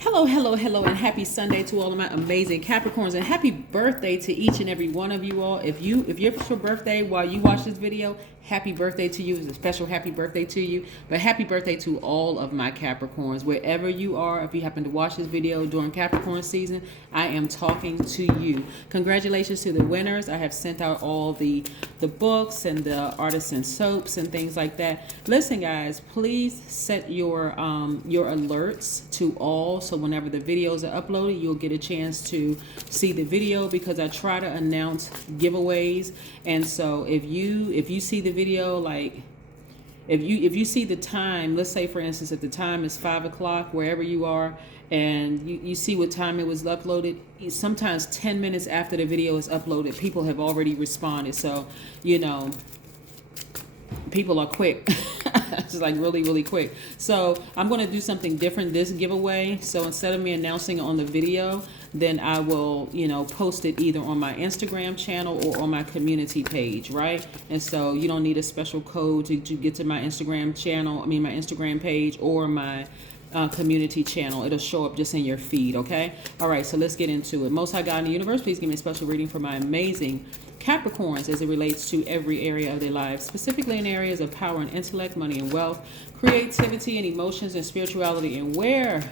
Hello, hello, hello, and happy Sunday to all of my amazing Capricorns, and happy birthday to each and every one of you all. If it's your birthday while you watch this video, happy birthday to you. It's a special happy birthday to you. But happy birthday to all of my Capricorns, wherever you are. If you happen to watch this video during Capricorn season, I am talking to you. Congratulations to the winners. I have sent out all the books and the artisan soaps and things like that. Listen, guys, please set your alerts to all, so whenever the videos are uploaded, you'll get a chance to see the video, because I try to announce giveaways. And so if you see the video, like if you see the time, let's say for instance, if the time is 5 o'clock wherever you are, and you see what time it was uploaded, sometimes 10 minutes after the video is uploaded, people have already responded. So, people are quick. It's like really, really quick. So I'm going to do something different this giveaway. So instead of me announcing it on the video, then I will, post it either on my Instagram channel or on my community page, right? And so you don't need a special code to get to my Instagram channel, my Instagram page or my community channel. It'll show up just in your feed, okay? All right, so let's get into it. Most High God in the universe, please give me a special reading for my amazing Capricorns as it relates to every area of their lives, specifically in areas of power and intellect, money and wealth, creativity and emotions and spirituality, and where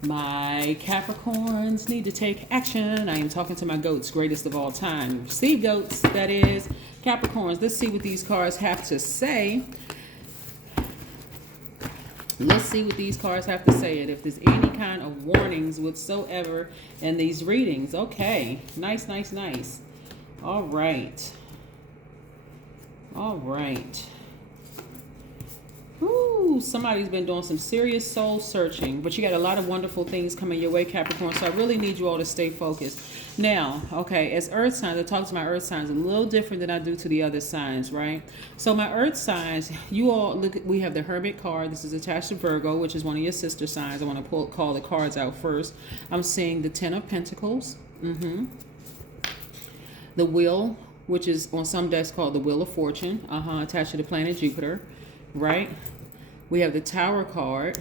my Capricorns need to take action. I am talking to my goats, greatest of all time. Steve goats, that is. Capricorns, let's see what these cards have to say. Let's see what these cards have to say, and if there's any kind of warnings whatsoever in these readings. Okay, nice, nice, nice. All right. All right. Ooh, somebody's been doing some serious soul searching, but you got a lot of wonderful things coming your way, Capricorn. So I really need you all to stay focused. Now, okay, as earth signs, I talk to my earth signs a little different than I do to the other signs, right? So my earth signs, you all look, we have the Hermit card. This is attached to Virgo, which is one of your sister signs. I want to call the cards out first. I'm seeing the Ten of Pentacles. The Wheel, which is on some decks called the Wheel of Fortune, attached to the planet Jupiter, right? We have the Tower card.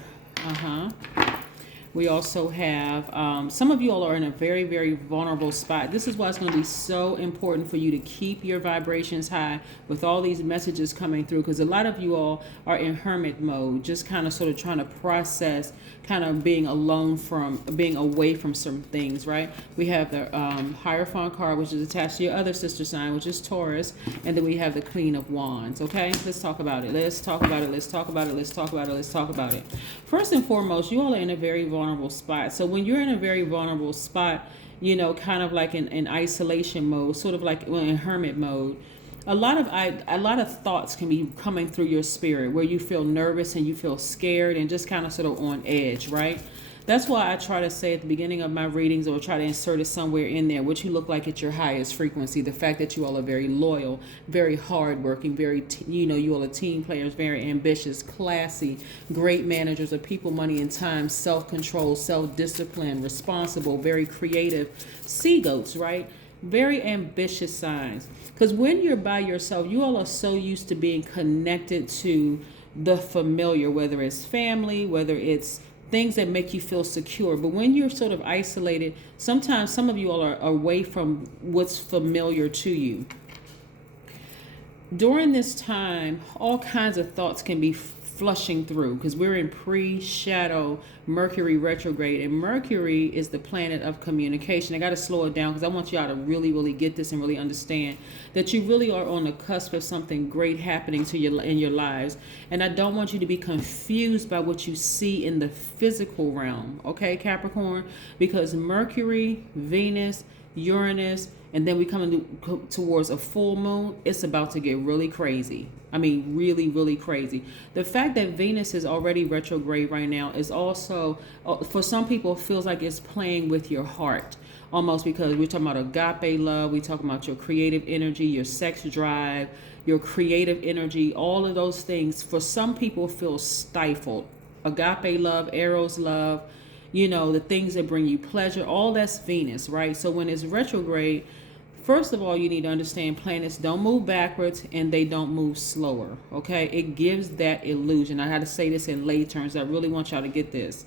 We also have, some of you all are in a very, very vulnerable spot. This is why it's going to be so important for you to keep your vibrations high with all these messages coming through, because a lot of you all are in hermit mode, just kind of sort of trying to process kind of being alone from, being away from some things, right? We have the Hierophant card, which is attached to your other sister sign, which is Taurus. And then we have the Queen of Wands, okay? Let's talk about it. Let's talk about it. Let's talk about it. Let's talk about it. Let's talk about it. First and foremost, you all are in a very vulnerable spot. So when you're in a very vulnerable spot, kind of like in isolation mode, sort of like in hermit mode, a lot of thoughts can be coming through your spirit where you feel nervous and you feel scared and just kind of sort of on edge, right? That's why I try to say at the beginning of my readings, or try to insert it somewhere in there, what you look like at your highest frequency. The fact that you all are very loyal, very hardworking, very, you all are team players, very ambitious, classy, great managers of people, money, and time, self-control, self-discipline, responsible, very creative. Sea goats, right? Very ambitious signs. Because when you're by yourself, you all are so used to being connected to the familiar, whether it's family, whether it's things that make you feel secure. But when you're sort of isolated, sometimes some of you all are away from what's familiar to you. During this time, all kinds of thoughts can be flushing through, because we're in pre-shadow Mercury retrograde, and Mercury is the planet of communication. I got to slow it down because I want y'all to really, really get this and really understand that you really are on the cusp of something great happening to you in your lives. And I don't want you to be confused by what you see in the physical realm, okay, Capricorn? Because Mercury, Venus, Uranus, and then we come towards a full moon, it's about to get really crazy. I mean, really, really crazy. The fact that Venus is already retrograde right now is also, for some people, feels like it's playing with your heart. Almost, because we're talking about agape love, we're talking about your creative energy, your sex drive, your creative energy, all of those things, for some people feel stifled. Agape love, eros love, the things that bring you pleasure, all that's Venus, right? So when it's retrograde, first of all, you need to understand planets don't move backwards and they don't move slower, okay? It gives that illusion. I had to say this in lay terms. I really want y'all to get this.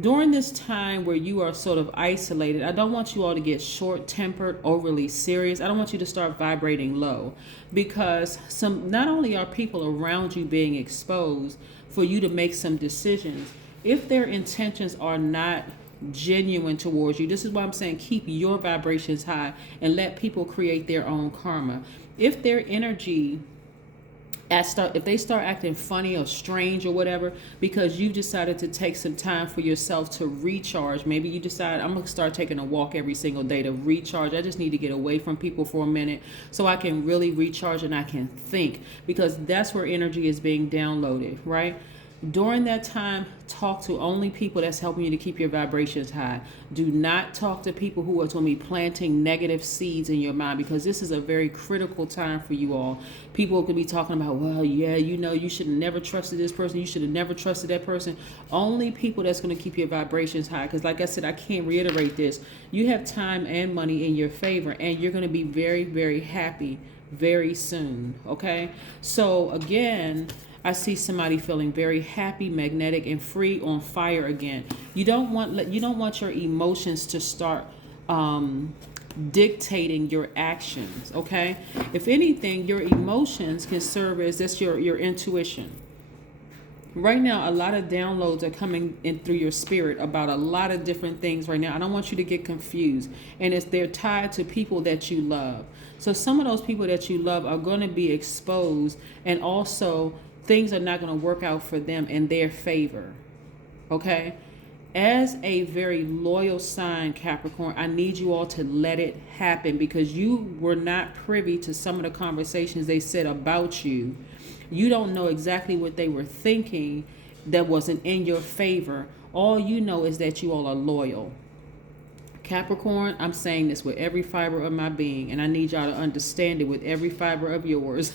During this time where you are sort of isolated, I don't want you all to get short-tempered, overly serious. I don't want you to start vibrating low, because not only are people around you being exposed for you to make some decisions, if their intentions are not genuine towards you, this is why I'm saying keep your vibrations high and let people create their own karma. If their energy if they start acting funny or strange or whatever, because you decided to take some time for yourself to recharge, maybe you decide, I'm going to start taking a walk every single day to recharge. I just need to get away from people for a minute so I can really recharge and I can think, because that's where energy is being downloaded, right? During that time, talk to only people that's helping you to keep your vibrations high. Do not talk to people who are going to be planting negative seeds in your mind, because this is a very critical time for you all. People could be talking about, well, yeah, you know, you should have never trusted this person. You should have never trusted that person. Only people that's going to keep your vibrations high. Because like I said, I can't reiterate this. You have time and money in your favor, and you're going to be very, very happy very soon. Okay. So again, I see somebody feeling very happy, magnetic, and free, on fire again. You don't want your emotions to start dictating your actions. Okay. If anything, your emotions can serve as that's your intuition. Right now, a lot of downloads are coming in through your spirit about a lot of different things right now. I don't want you to get confused. And they're tied to people that you love. So some of those people that you love are going to be exposed, and also things are not going to work out for them in their favor. Okay? As a very loyal sign, Capricorn, I need you all to let it happen, because you were not privy to some of the conversations they said about you. You don't know exactly what they were thinking that wasn't in your favor. All you know is that you all are loyal. Capricorn, I'm saying this with every fiber of my being, and I need y'all to understand it with every fiber of yours,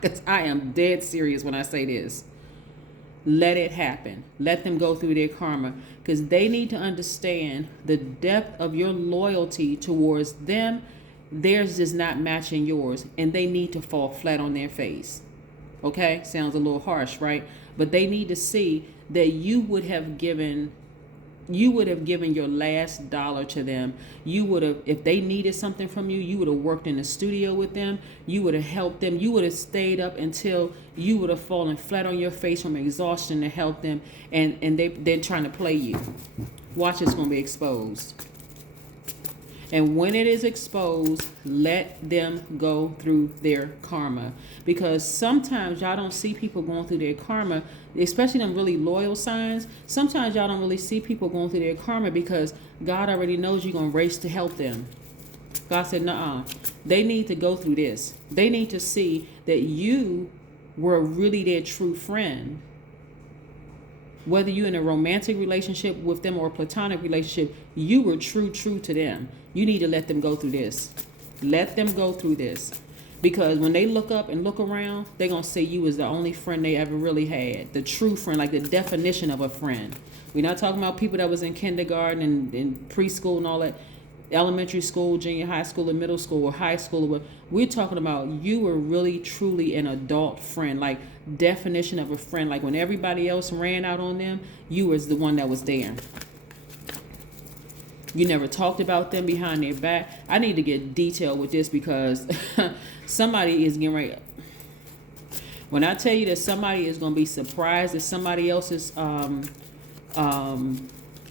because I am dead serious when I say this. Let it happen. Let them go through their karma, because they need to understand the depth of your loyalty towards them. Theirs is not matching yours, and they need to fall flat on their face. Okay, sounds a little harsh, right? But they need to see that you would have given your last dollar to them. You would have, if they needed something from you, you would have worked in the studio with them. You would have helped them. You would have stayed up until you would have fallen flat on your face from exhaustion to help them. And they're trying to play you. Watch, it's going to be exposed. And when it is exposed, let them go through their karma. Because sometimes y'all don't see people going through their karma, especially them really loyal signs. Sometimes y'all don't really see people going through their karma because God already knows you're going to race to help them. God said, nuh-uh. They need to go through this. They need to see that you were really their true friend. Whether you're in a romantic relationship with them or a platonic relationship, you were true to them. You need to let them go through this. Let them go through this. Because when they look up and look around, they're going to see you as the only friend they ever really had. The true friend, like the definition of a friend. We're not talking about people that was in kindergarten and preschool and all that, elementary school, junior high school, and middle school, or high school. But we're talking about you were really, truly an adult friend, like definition of a friend. Like when everybody else ran out on them, you was the one that was there. You never talked about them behind their back. I need to get detailed with this because somebody is getting ready. When I tell you that somebody is going to be surprised at somebody else's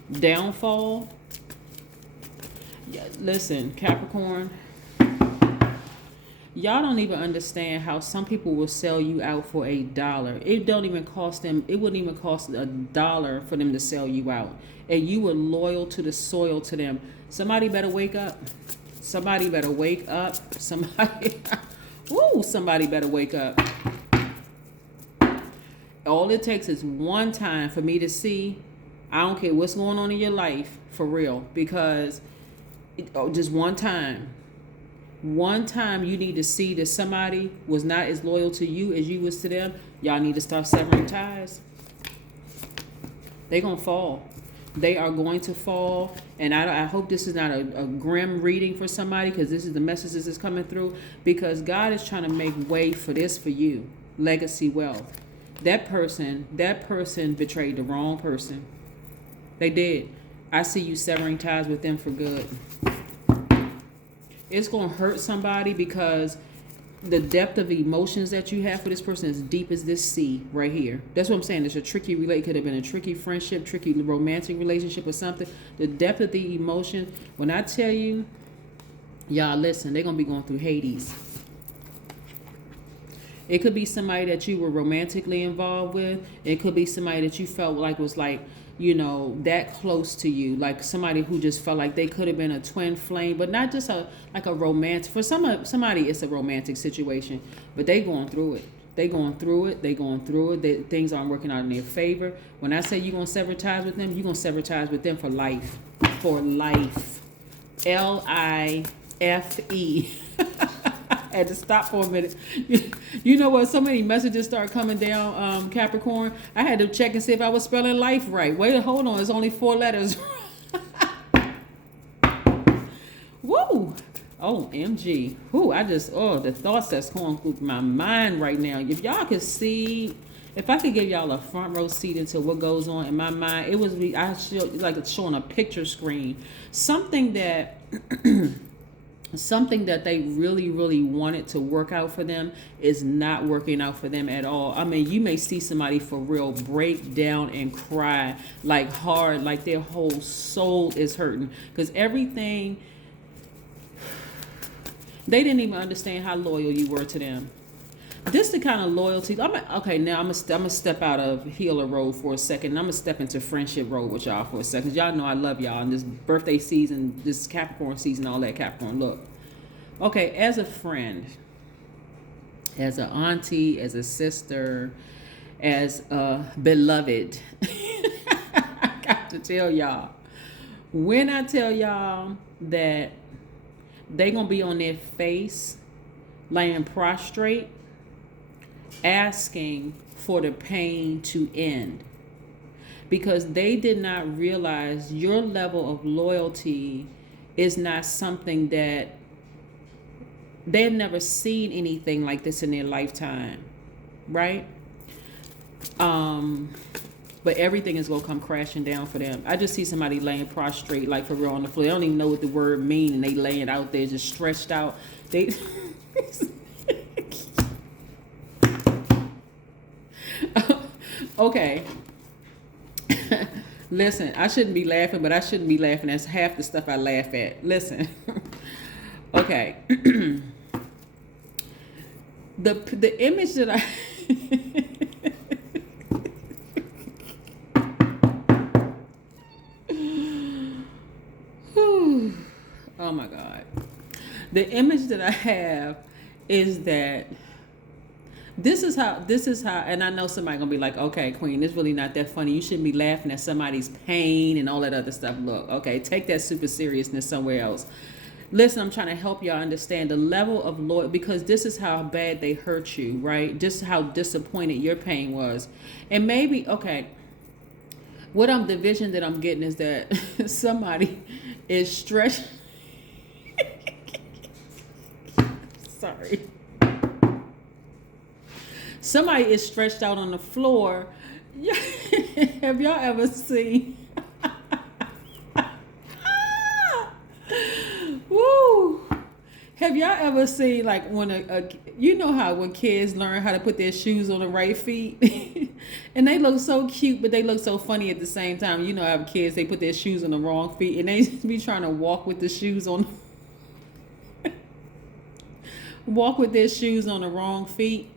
downfall, listen, Capricorn, y'all don't even understand how some people will sell you out for $1. It don't even cost them. It wouldn't even cost $1 for them to sell you out. And you were loyal to the soil to them. Somebody better wake up. Somebody better wake up. Somebody better wake up. All it takes is one time for me to see. I don't care what's going on in your life, for real. Because just one time. One time you need to see that somebody was not as loyal to you as you was to them. Y'all need to start severing ties. They're going to fall. They are going to fall. And I hope this is not a grim reading for somebody, because this is the messages that's coming through. Because God is trying to make way for this for you. Legacy wealth. That person betrayed the wrong person. They did. I see you severing ties with them for good. It's going to hurt somebody because the depth of emotions that you have for this person is deep as this sea right here. That's what I'm saying. It's a tricky relate. Could have been a tricky friendship, tricky romantic relationship or something. The depth of the emotion. When I tell you, y'all listen, they're going to be going through Hades. It could be somebody that you were romantically involved with. It could be somebody that you felt like was like, you know, that close to you, like somebody who just felt like they could have been a twin flame, but not just a romantic. For somebody, it's a romantic situation, but they going through it. They going through it. Things aren't working out in their favor. When I say you're gonna sever ties with them, you're gonna sever ties with them for life. For life. LIFE. I had to stop for a minute. You know what? So many messages start coming down, Capricorn. I had to check and see if I was spelling life right. Wait, hold on. It's only 4 letters. Woo! OMG. Whoo, the thoughts that's going through my mind right now. If y'all could see, if I could give y'all a front row seat into what goes on in my mind, it was like showing a picture screen. Something that they really, really wanted to work out for them is not working out for them at all. I mean, you may see somebody for real break down and cry like hard, like their whole soul is hurting because everything, they didn't even understand how loyal you were to them. This the kind of loyalty. Now I'm gonna step out of healer road for a second. And I'm gonna step into friendship road with y'all for a second. Y'all know I love y'all in this birthday season, this Capricorn season, all that Capricorn. Look, okay, as a friend, as an auntie, as a sister, as a beloved, I got to tell y'all. When I tell y'all that they gonna be on their face, laying prostrate, asking for the pain to end because they did not realize your level of loyalty is not something that they've never seen anything like this in their lifetime, right? But everything is gonna come crashing down for them. I just see somebody laying prostrate, like for real on the floor. They don't even know what the word mean, and they laying out there just stretched out. They okay. Listen, I shouldn't be laughing, but I shouldn't be laughing. That's half the stuff I laugh at. Listen. Okay. The image that I oh my God. The image that I have is that this is how, and I know somebody gonna be like, okay, Queen, it's really not that funny. You shouldn't be laughing at somebody's pain and all that other stuff. Look, okay, take that super seriousness somewhere else. Listen, I'm trying to help y'all understand the level of loyalty, because this is how bad they hurt you, right? Just how disappointed your pain was. And maybe, okay, the vision that I'm getting is that somebody is stretched. Sorry. Somebody is stretched out on the floor. Have y'all ever seen? Woo! Have y'all ever seen, like, when you know how when kids learn how to put their shoes on the right feet, and they look so cute, but they look so funny at the same time. You know how kids, they put their shoes on the wrong feet, and they be trying to walk with the shoes on. Walk with their shoes on the wrong feet.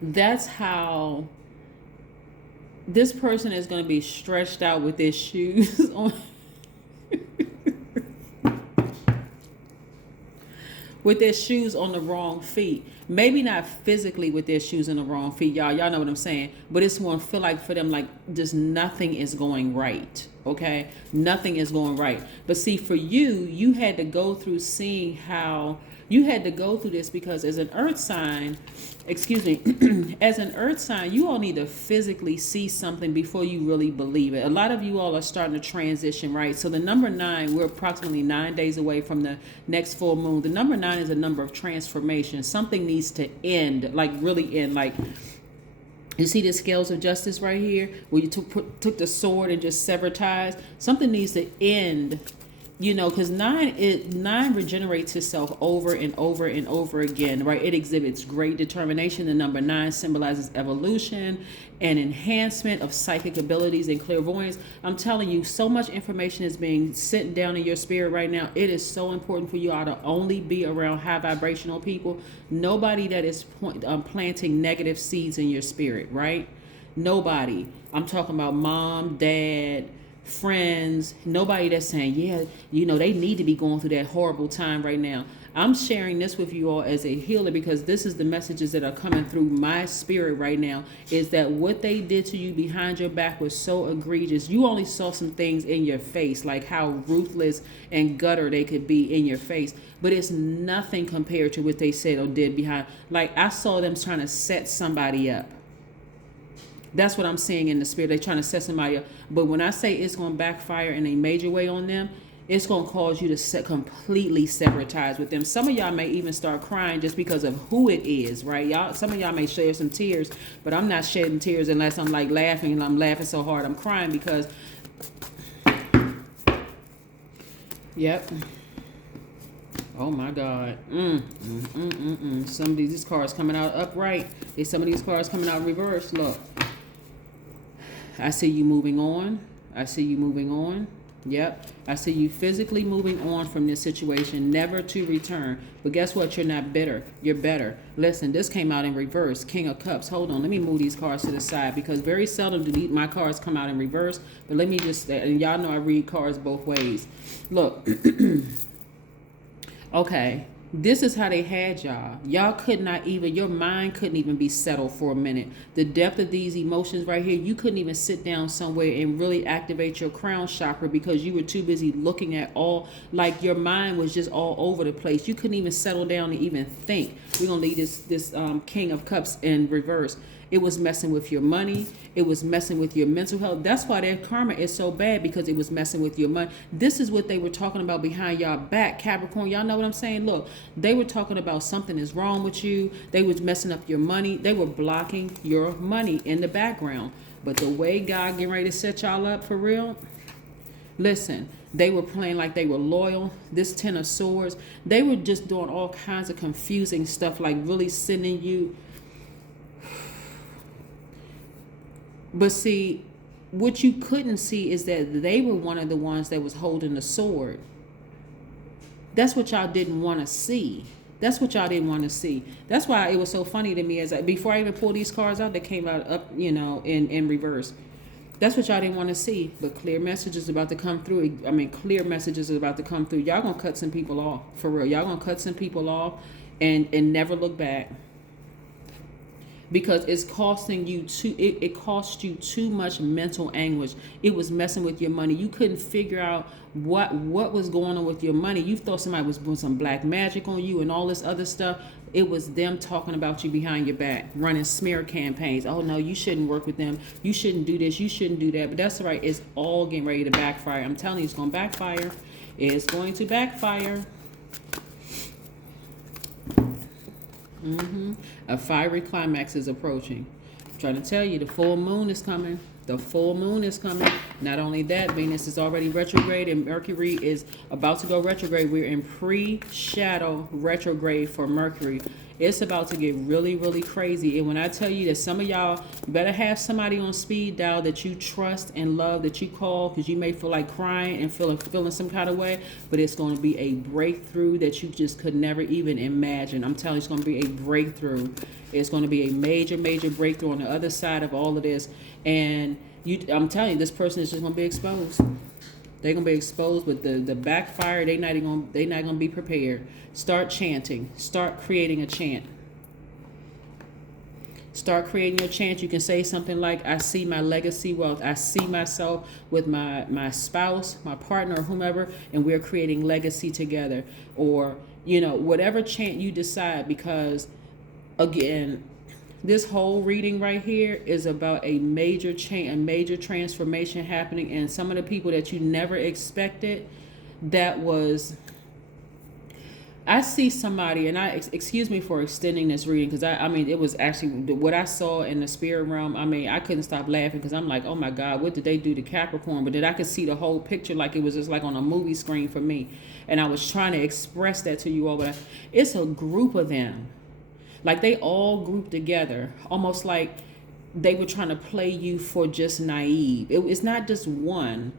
That's how this person is going to be stretched out with their shoes on. With their shoes on the wrong feet. Maybe not physically with their shoes on the wrong feet, y'all know what I'm saying, but it's going to feel like for them like just nothing is going right, okay? Nothing is going right. But see, for you had to go through seeing how you had to go through this, because as an earth sign, as an earth sign, you all need to physically see something before you really believe it. A lot of you all are starting to transition, right? So the number 9, we're approximately 9 days away from the next full moon. The number 9 is a number of transformation. Something needs to end, like really end, like You see the scales of justice right here, where you took the sword and just severed ties. Something needs to end, you know, because nine regenerates itself over and over and over again, right? It exhibits great determination. The number 9 symbolizes evolution and enhancement of psychic abilities and clairvoyance. I'm telling you, so much information is being sent down in your spirit right now. It is so important for you all to only be around high vibrational people. Nobody that is planting negative seeds in your spirit, right? Nobody. I'm talking about mom, dad, friends, nobody that's saying, yeah, you know, they need to be going through that horrible time right now. I'm sharing this with you all as a healer because this is the messages that are coming through my spirit right now, is that what they did to you behind your back was so egregious. You only saw some things in your face, like how ruthless and gutter they could be in your face, but it's nothing compared to what they said or did behind. Like, I saw them trying to set somebody up. That's what I'm seeing in the spirit. They're trying to set somebody up. But when I say it's going to backfire in a major way on them, it's going to cause you to completely sever ties with them. Some of y'all may even start crying just because of who it is, right? Some of y'all may shed some tears, but I'm not shedding tears unless I'm like laughing, and I'm laughing so hard I'm crying because, yep. Oh my God. Some of these cards coming out upright. Some of these cards coming out reverse. Look. I see you moving on. I see you moving on. Yep. I see you physically moving on from this situation, never to return. But guess what? You're not bitter. You're better. Listen, this came out in reverse. King of Cups. Hold on. Let me move these cards to the side because very seldom do my cards come out in reverse. But let me just, and y'all know I read cards both ways. Look. Okay. This is how they had y'all. Y'all could not even, your mind couldn't even be settled for a minute. The depth of these emotions right here, you couldn't even sit down somewhere and really activate your crown chakra because you were too busy looking at all, like your mind was just all over the place. You couldn't even settle down and even think. We're going to leave this King of Cups in reverse. It was messing with your money. It was messing with your mental health. That's why their karma is so bad, because it was messing with your money. This is what they were talking about behind y'all back, Capricorn. Y'all know what I'm saying? Look, they were talking about something is wrong with you. They was messing up your money. They were blocking your money in the background. But the way God getting ready to set y'all up for real, listen, they were playing like they were loyal. This 10 of Swords, they were just doing all kinds of confusing stuff, like really sending you. But see, what you couldn't see is that they were one of the ones that was holding the sword. That's what y'all didn't want to see. That's what y'all didn't want to see. That's why it was so funny to me, before I even pulled these cards out, they came out up, you know, in reverse. That's what y'all didn't want to see. But clear messages about to come through. I mean, clear messages are about to come through. Y'all gonna cut some people off, for real. Y'all gonna cut some people off and never look back. Because it's costing you it cost you too much mental anguish. It was messing with your money. You couldn't figure out what was going on with your money. You thought somebody was doing some black magic on you and all this other stuff. It was them talking about you behind your back, running smear campaigns. Oh no, you shouldn't work with them. You shouldn't do this. You shouldn't do that. But that's all right. It's all getting ready to backfire. I'm telling you, it's going to backfire. It's going to backfire. A fiery climax is approaching. I'm trying to tell you, the full moon is coming. The full moon is coming. Not only that, Venus is already retrograde and Mercury is about to go retrograde. We're in pre-shadow retrograde for Mercury. It's about to get really, really crazy. And when I tell you that some of y'all better have somebody on speed dial that you trust and love, that you call, because you may feel like crying and feeling some kind of way, but it's going to be a breakthrough that you just could never even imagine. I'm telling you, it's going to be a breakthrough. It's going to be a major, major breakthrough on the other side of all of this. And I'm telling you, this person is just going to be exposed. They're gonna be exposed with the backfire. They're not gonna be prepared. Start chanting. Start creating a chant. Start creating your chant. You can say something like, I see my legacy wealth. I see myself with my spouse, my partner, or whomever, and we're creating legacy together. Or, you know, whatever chant you decide, because again, this whole reading right here is about a major change, a major transformation happening, and some of the people that you never expected, that was I see somebody, and excuse me for extending this reading, because I mean, it was actually what I saw in the spirit realm. I mean, I couldn't stop laughing because I'm like, oh my God, what did they do to Capricorn? But then I could see the whole picture like it was just like on a movie screen for me. And I was trying to express that to you all, but it's a group of them. Like they all grouped together, almost like they were trying to play you for just naive. It's not just one.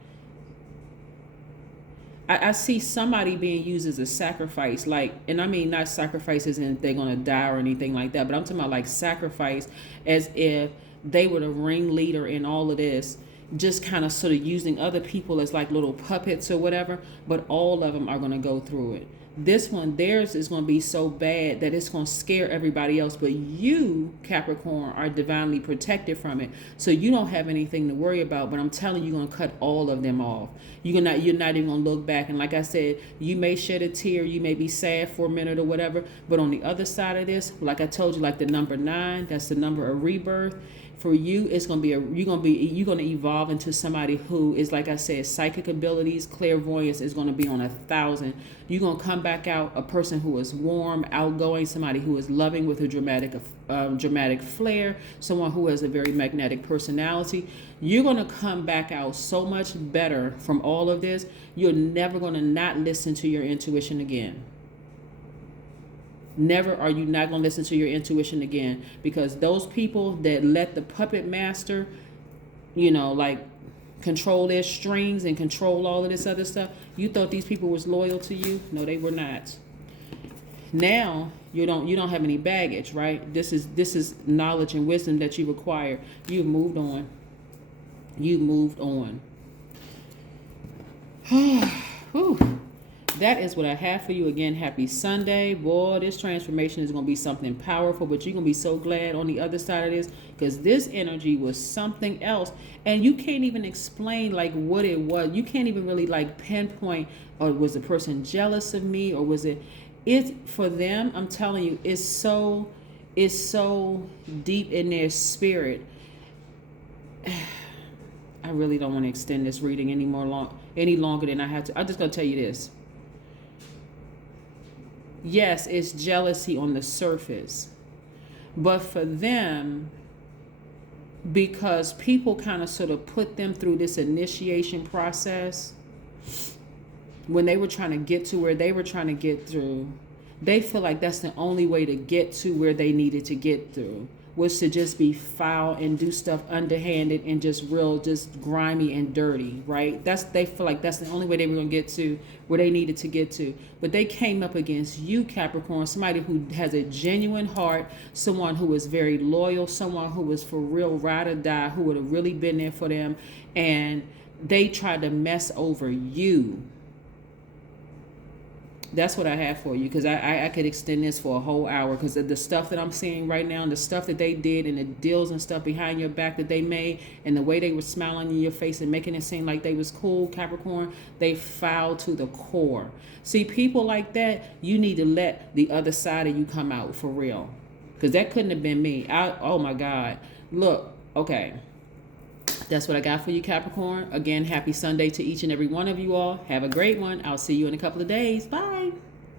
I see somebody being used as a sacrifice, like, and I mean not sacrifices and they're gonna die or anything like that, but I'm talking about like sacrifice as if they were the ringleader in all of this, just kind of sort of using other people as like little puppets or whatever, but all of them are gonna go through it. This one, theirs is going to be so bad that it's going to scare everybody else. But you, Capricorn, are divinely protected from it. So you don't have anything to worry about. But I'm telling you, you're going to cut all of them off. You're not even going to look back. And like I said, you may shed a tear. You may be sad for a minute or whatever. But on the other side of this, like I told you, like the number 9, that's the number of rebirth. For you, it's gonna be you're gonna evolve into somebody who is, like I said, psychic abilities, clairvoyance is gonna be on 1,000. You're gonna come back out a person who is warm, outgoing, somebody who is loving with a dramatic flair, someone who has a very magnetic personality. You're gonna come back out so much better from all of this. You're never gonna not listen to your intuition again. Never are you not going to listen to your intuition again, because those people that let the puppet master, like control their strings and control all of this other stuff, you thought these people was loyal to you? No, they were not. Now you don't have any baggage, right? This is knowledge and wisdom that you require. You've moved on. You moved on. Whew. That is what I have for you. Again, happy Sunday. Boy, this transformation is going to be something powerful, but you're going to be so glad on the other side of this, because this energy was something else. And you can't even explain like what it was. You can't even really like pinpoint, or was the person jealous of me, or was it for them? I'm telling you, it's so deep in their spirit. I really don't want to extend this reading any longer than I have to. I'm just going to tell you this. Yes, it's jealousy on the surface, but for them, because people kind of sort of put them through this initiation process, when they were trying to get to where they were trying to get through, they feel like that's the only way to get to where they needed to get through, was to just be foul and do stuff underhanded and just grimy and dirty, right? They feel like that's the only way they were going to get to where they needed to get to. But they came up against you, Capricorn, somebody who has a genuine heart, someone who is very loyal, someone who is for real ride or die, who would have really been there for them, and they tried to mess over you. That's what I have for you, because I could extend this for a whole hour, because of the stuff that I'm seeing right now, and the stuff that they did, and the deals and stuff behind your back that they made, and the way they were smiling in your face and making it seem like they was cool, Capricorn, they foul to the core. See, people like that, you need to let the other side of you come out for real, because that couldn't have been me. Oh my God. Look, okay. That's what I got for you, Capricorn. Again, happy Sunday to each and every one of you all. Have a great one. I'll see you in a couple of days. Bye.